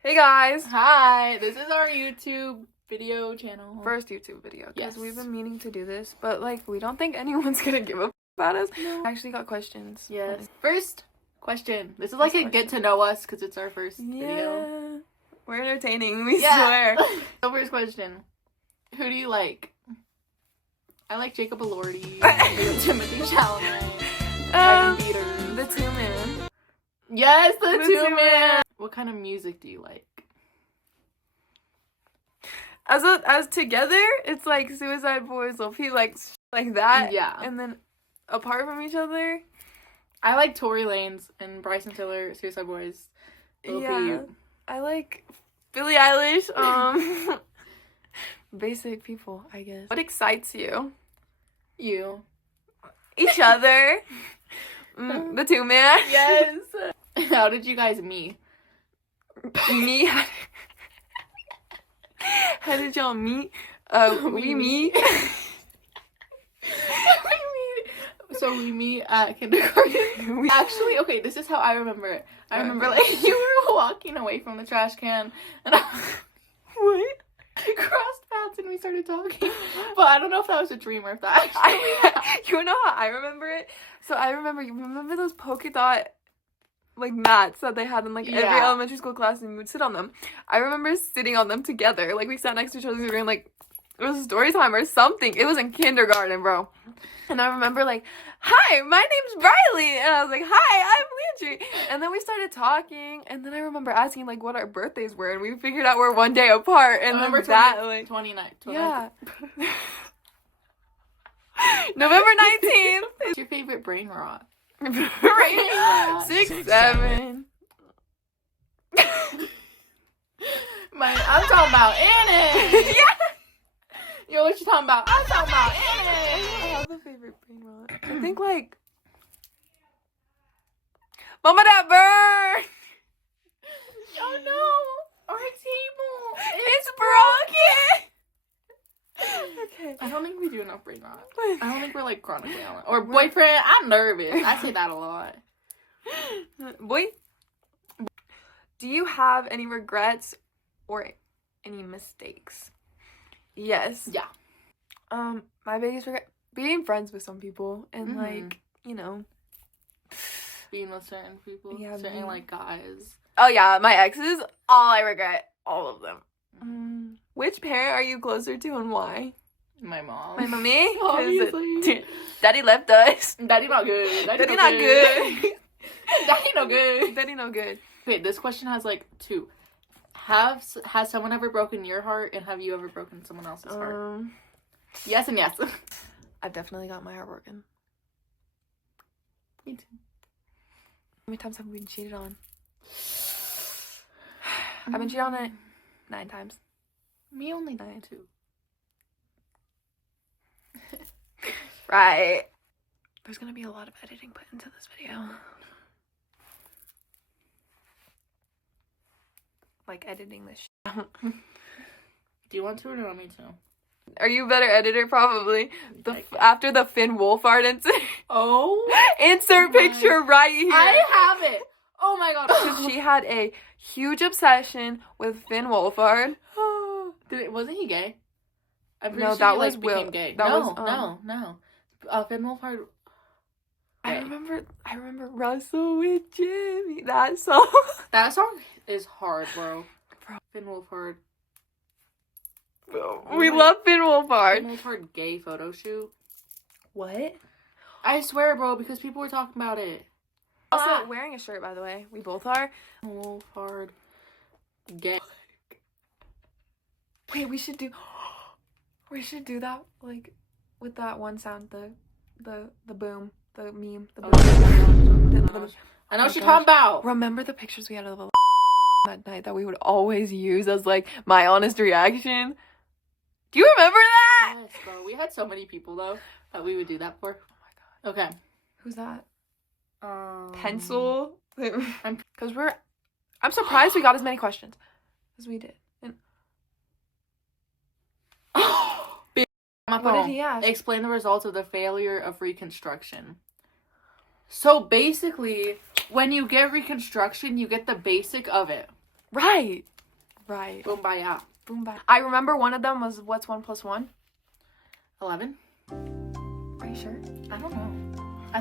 Hey guys! Hi, this is our YouTube video channel. First YouTube video, because Yes. we've been meaning to do this, but like we don't think anyone's gonna give a about us. No. I actually got questions. Yes. First question. This is like a get to know us because it's our first video. We're entertaining, we swear. So first question. Who do you like? I like Jacob Elordi, Timothy Chalamet, Megan Peters. The two man. Yes, the The two two man. What kind of music do you like? As together, it's like Suicide Boys, Lil Peep, like that. Yeah. And then apart from each other, I like Tory Lanez and Bryson Tiller, Suicide Boys. Lil Peep. I like Billie Eilish. Basic people, I guess. What excites you? You. Each other. The two man. Yes. How did you guys meet? Me. How did y'all meet? We meet. So we meet at kindergarten. Actually, okay, this is how I remember it. I remember like you were walking away from the trash can and I What? crossed paths and we started talking. But I don't know if that was a dream or if that actually You know how I remember it? So I remember, you remember those polka dot like mats that they had in like every elementary school class and we would sit on them. I remember sitting on them together. Like we sat next to each other and like it was story time or something. It was in kindergarten, bro. And I remember like, hi, my name's Brylei. And I was like, hi, I'm Landri. And then we started talking. And then I remember asking like what our birthdays were. And we figured out we're one day apart. And November then that like 29th. Yeah. November 19th. What's your favorite brain rot? Brain rot. 6, 7. I'm talking about Annie. Yeah. Yo, what you talking about? I'm talking about Annie. I have a favorite brain rot. I think like Mama that burn. Oh no, our table. It's broken. Okay. I don't think we do enough brain rot. I don't think we're like chronically on it. Or boyfriend, I'm nervous. I say that a lot. Boy, do you have any regrets or any mistakes? Yes. Yeah. My biggest regret being friends with some people and like, you know, being with certain people, certain like guys. Oh yeah, my exes, all I regret, all of them. Which parent are you closer to and why? My mom. My mommy? Obviously. Daddy left us. Daddy not good. Daddy not good. Daddy no good. Daddy no good. Okay, this question has like two. Has someone ever broken your heart, and have you ever broken someone else's heart? Yes and yes. I've definitely got my heart broken. Me too. How many times have we been cheated on? I've been cheated on it 9 times. Me only 9 too. Right. There's gonna be a lot of editing put into this video. Like editing this shit. Do you want to or do you want me to? Are you a better editor? Probably. After the Finn Wolfhard incident. Oh. Insert picture right here. I have it. Oh my god. She had a huge obsession with Finn Wolfhard. Wasn't he gay? I'm pretty No, sure that he, was like, Will. became gay. That no, was, no. Finn Wolfhard. I remember Russell with Jimmy. That song. That song is hard, bro. Finn Wolfhard. We love Finn Wolfhard. Finn Wolfhard gay photo shoot. What? I swear, bro, because people were talking about it. Also, wearing a shirt, by the way. We both are. Wolfhard gay. Wait, we should do that like with that one sound, the boom, the meme, the boom. I know what you're talking about. Remember the pictures we had of the that night that we would always use as like my honest reaction? Do you remember that? Yes, bro. We had so many people though that we would do that for. Oh my god. Okay. Who's that? Pencil. Because I'm surprised we got as many questions as we did. What did he ask? Explain the results of the failure of Reconstruction. So basically, when you get Reconstruction, you get the basic of it. Right. Boom-ba-ya. Boom bye. I remember one of them was what's 1 + 1? 11? Are you sure? I don't know.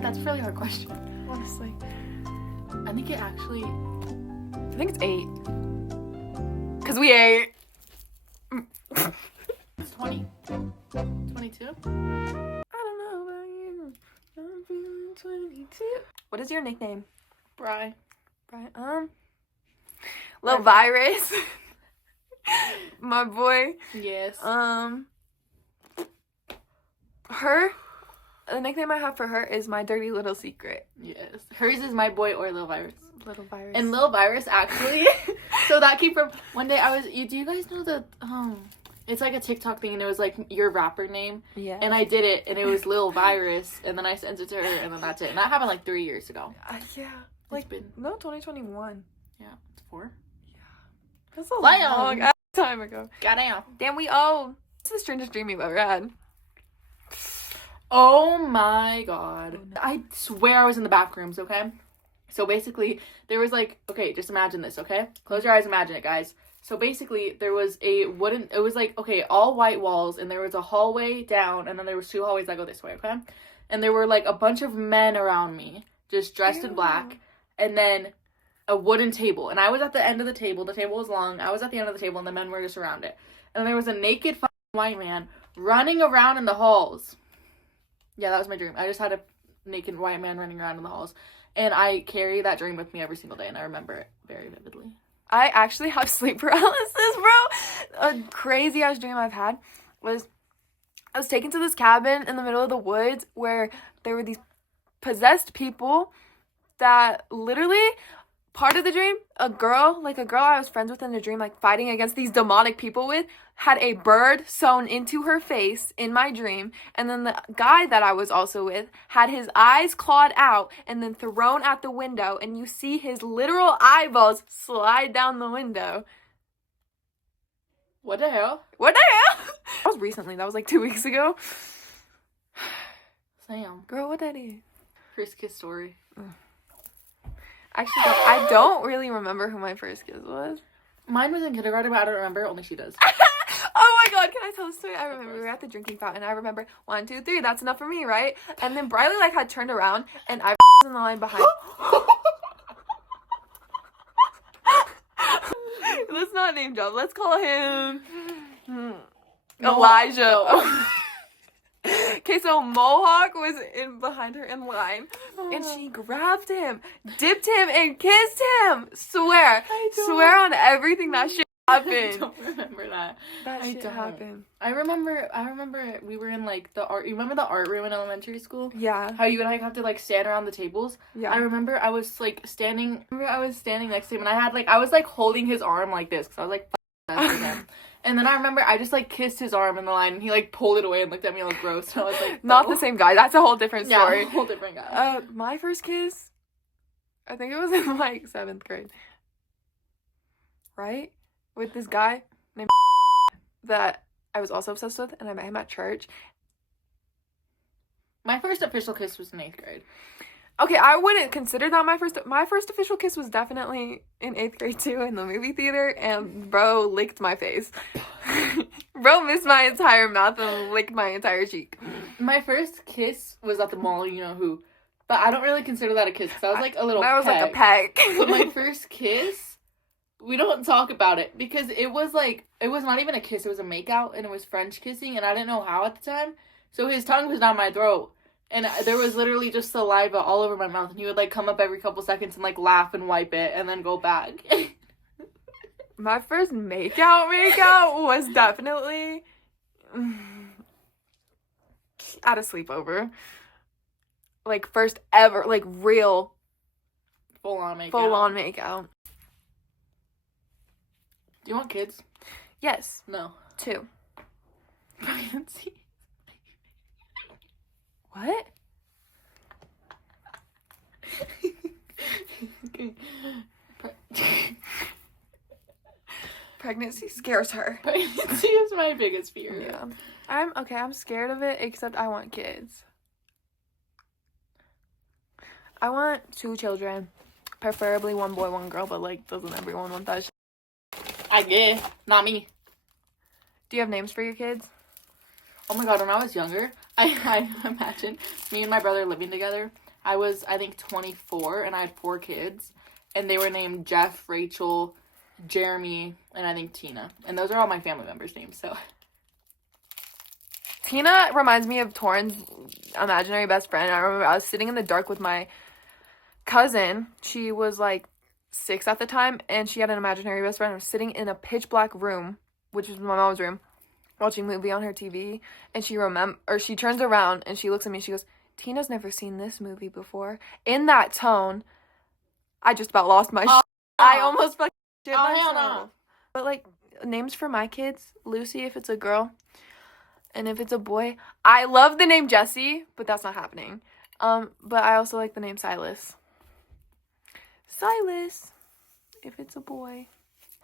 That's a really hard question. Honestly. I think it actually... I think it's 8. Because we ate. It's 20. 22? I don't know about you. I'm feeling 22. What is your nickname? Bri. Brian. Little Virus. My boy. Yes. The nickname I have for her is my dirty little secret. Yes. Hers is my boy or Lil Virus. Little Virus. And Lil Virus actually. So that came from one day do you guys know the it's like a TikTok thing and it was like your rapper name. Yeah. And I did it and it was Lil Virus and then I sent it to her and then that's it. And that happened like 3 years ago. Yeah. Like been 2021. Yeah, it's 4. Yeah. That's a long time ago. Goddamn. Damn, we old. It's the strangest dream you've ever had. Oh my god. I swear I was in the back rooms, okay? So basically, there was like, okay, just imagine this, okay? Close your eyes, imagine it, guys. So basically, there was it was like, okay, all white walls, and there was a hallway down, and then there was 2 hallways that go this way, okay? And there were like a bunch of men around me, just dressed in black, and then a wooden table. And I was at the end of the table was long, I was at the end of the table, and the men were just around it. And there was a naked white man running around in the halls. Yeah, that was my dream. I just had a naked white man running around in the halls. And I carry that dream with me every single day, and I remember it very vividly. I actually have sleep paralysis, bro. A crazy-ass dream I've had was I was taken to this cabin in the middle of the woods where there were these possessed people that literally... Part of the dream, a girl I was friends with in the dream, like fighting against these demonic people with, had a bird sewn into her face in my dream. And then the guy that I was also with had his eyes clawed out and then thrown at the window. And you see his literal eyeballs slide down the window. What the hell? That was recently. That was like 2 weeks ago. Sam. Girl, what that is? First kiss story. Actually, I don't really remember who my first kiss was. Mine was in kindergarten, but I don't remember. Only she does. Oh my god, can I tell the story? I remember we were at the drinking fountain. I remember 1, 2, 3. That's enough for me, right? And then Brylei like had turned around, and I was in the line behind. Let's not name drop. Let's call him Elijah. Okay, so Mohawk was in behind her in line, and she grabbed him, dipped him, and kissed him. Swear on everything that shit happened. I don't remember that. That shit happened. I remember we were in like the art. You remember the art room in elementary school? Yeah. How you would like have to like stand around the tables? Yeah. I remember I was standing next to him, and I was like holding his arm like this because I was like f***ing him. And then I remember I just, like, kissed his arm in the line, and he, like, pulled it away and looked at me all gross. And I was like, Not the same guy. That's a whole different story. Yeah, a whole different guy. My first kiss, I think it was in, like, 7th grade. Right? With this guy named that I was also obsessed with, and I met him at church. My first official kiss was in 8th grade. Okay, I wouldn't consider that my first official kiss was definitely in 8th grade too, in the movie theater, and bro licked my face. Bro missed my entire mouth and licked my entire cheek. My first kiss was at the mall, you know who, but I don't really consider that a kiss because I was like a little That was like a peck. But my first kiss, we don't talk about it because it was not even a kiss, it was a makeout, and it was French kissing, and I didn't know how at the time, so his tongue was down my throat. And there was literally just saliva all over my mouth. And he would, like, come up every couple seconds and, like, laugh and wipe it and then go back. My first makeout was definitely at a sleepover. Like, first ever, like, real full-on makeout. Do you want kids? Yes. No. 2. Pregnancy. What? Pregnancy scares her. Pregnancy is my biggest fear. Yeah. I'm scared of it, except I want kids. I want 2 children. Preferably 1 boy, 1 girl, but like, doesn't everyone want that shit? I guess. Not me. Do you have names for your kids? Oh my god, when I was younger, I imagine me and my brother living together. I was, I think, 24, and I had 4 kids. And they were named Jeff, Rachel, Jeremy, and I think Tina. And those are all my family members' names, so. Tina reminds me of Torrin's imaginary best friend. I remember I was sitting in the dark with my cousin. She was like 6 at the time, and she had an imaginary best friend. I was sitting in a pitch black room, which is my mom's room, watching a movie on her TV, and she turns around and she looks at me and she goes, Tina's never seen this movie before. In that tone, I just about lost my shit. I almost fucking shit myself. Hell no. But like, names for my kids, Lucy if it's a girl, and if it's a boy, I love the name Jesse, but that's not happening. But I also like the name Silas. Silas, if it's a boy.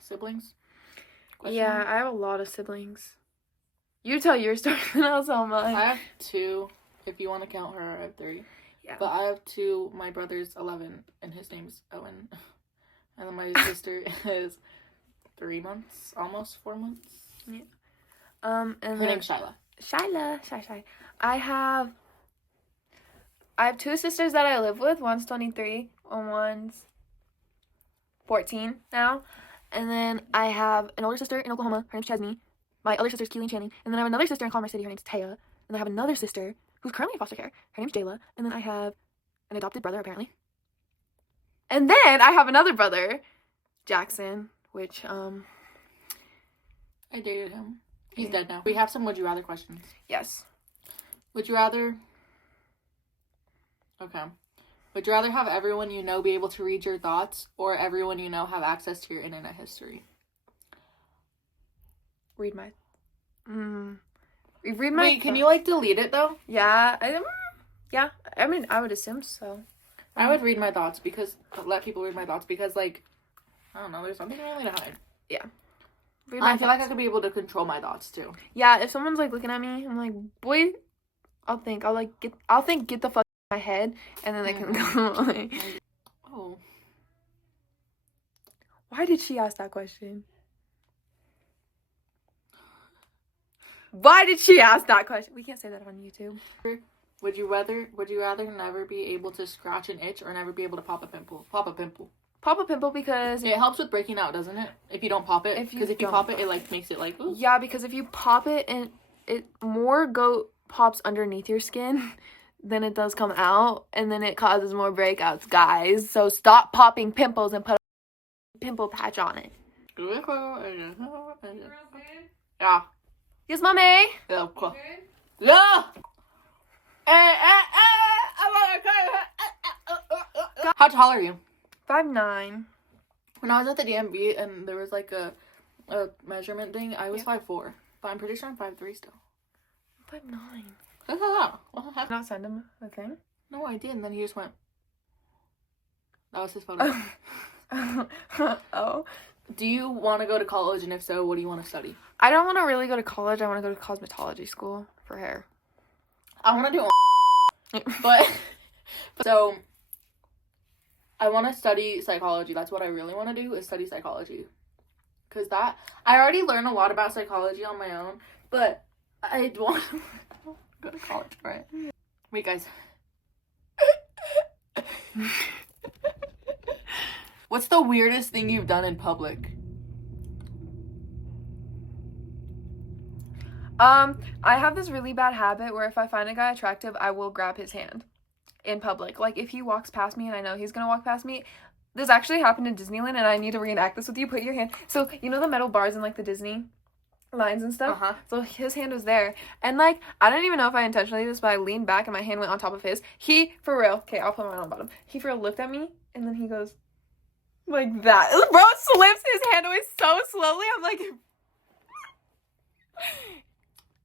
Siblings? Yeah, I have a lot of siblings. You tell your story and I'll tell mine. I have 2. If you want to count her, I have 3. Yeah. But I have 2. My brother's 11, and his name's Owen. And then my sister is 3 months, almost 4 months. Yeah. And her name's Shyla. Shy. I have 2 sisters that I live with. One's 23 and one's 14 now. And then I have an older sister in Oklahoma. Her name's Chesney. My other sister's Keelan Channing. And then I have another sister in Commerce City. Her name's Taya. And I have another sister who's currently in foster care. Her name's Jayla. And then I have an adopted brother, apparently. And then I have another brother, Jackson, which, I dated him. He's dead now. We have some would you rather questions. Yes. Would you rather... Okay. Would you rather have everyone you know be able to read your thoughts, or everyone you know have access to your internet history? Read my... Wait, can you, like, delete it, though? Yeah. I mean, I would assume so. I would read my thoughts because... Let people read my thoughts because, like... I don't know, there's something really to hide. Yeah. I feel like I could be able to control my thoughts, too. Yeah, if someone's, like, looking at me, I'm like, boy... I'll think, get the fuck out of my head, and then they can go, like... Oh. Why did she ask that question? Why did she ask that question? We can't say that on YouTube. Would you rather never be able to scratch an itch or never be able to pop a pimple? Pop a pimple because... Yeah, it helps with breaking out, doesn't it? If you don't pop it. Because if you pop it, it, like, makes it, like... Ooh. Yeah, because if you pop it, and it more pops underneath your skin than it does come out. And then it causes more breakouts, guys. So stop popping pimples and put a pimple patch on it. Yeah. Yes, mommy. Yeah. Cool. Yeah. How tall are you? 5'9". When I was at the DMV and there was like a measurement thing, I was 5'4". But I'm pretty sure I'm 5'3" still. 5'9". Not send him a thing? No, I did, and then he just went. That was his photo. Oh. Do you want to go to college, and if so, what do you want to study? I don't want to really go to college. I want to go to cosmetology school for hair. I want to do but so I want to study psychology. That's what I really want to do, is study psychology. Because I already learned a lot about psychology on my own, but I want to go to college for it. Wait, guys. What's the weirdest thing you've done in public? I have this really bad habit where if I find a guy attractive, I will grab his hand in public. Like, if he walks past me and I know he's gonna walk past me, this actually happened in Disneyland and I need to reenact this with you. Put your hand, so you know the metal bars in like the Disney lines and stuff? So his hand was there, and like, I don't even know if I intentionally did this, but I leaned back and my hand went on top of his. He, for real, okay, I'll put mine on the bottom. He for real looked at me and then he goes like that. Bro slips his hand away so slowly. I'm like,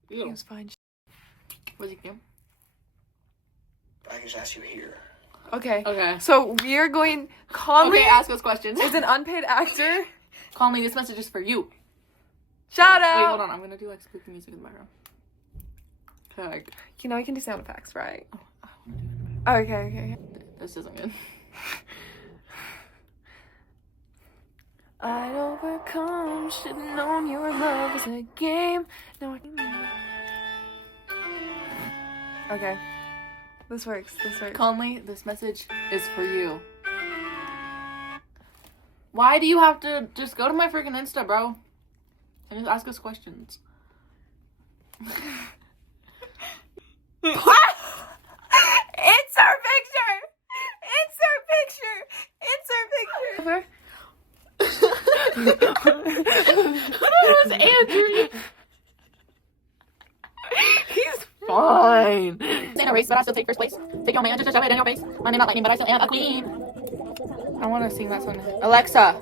Ew. He was fine. What'd you do? I can just ask you here. Okay. So we are going. Calmly. Okay, ask us questions. Is an unpaid actor. Call me. This message is for you. Shout out. Wait, hold on. I'm gonna do like spooky music in the background. Okay. You know we can do sound effects, right? Oh, I wanna do it in the background. Okay. This isn't good. I'd overcome. Should've known your love was a game. No, okay. This works. Conley, this message is for you. Why do you have to just go to my freaking Insta, bro? And just ask us questions. It's our picture! That was Andrew. He's fine. This ain't a race, but I still take first place. Take your man, just shove it in your face. My name not lightning, but I still am a queen. I want to sing that song. Alexa.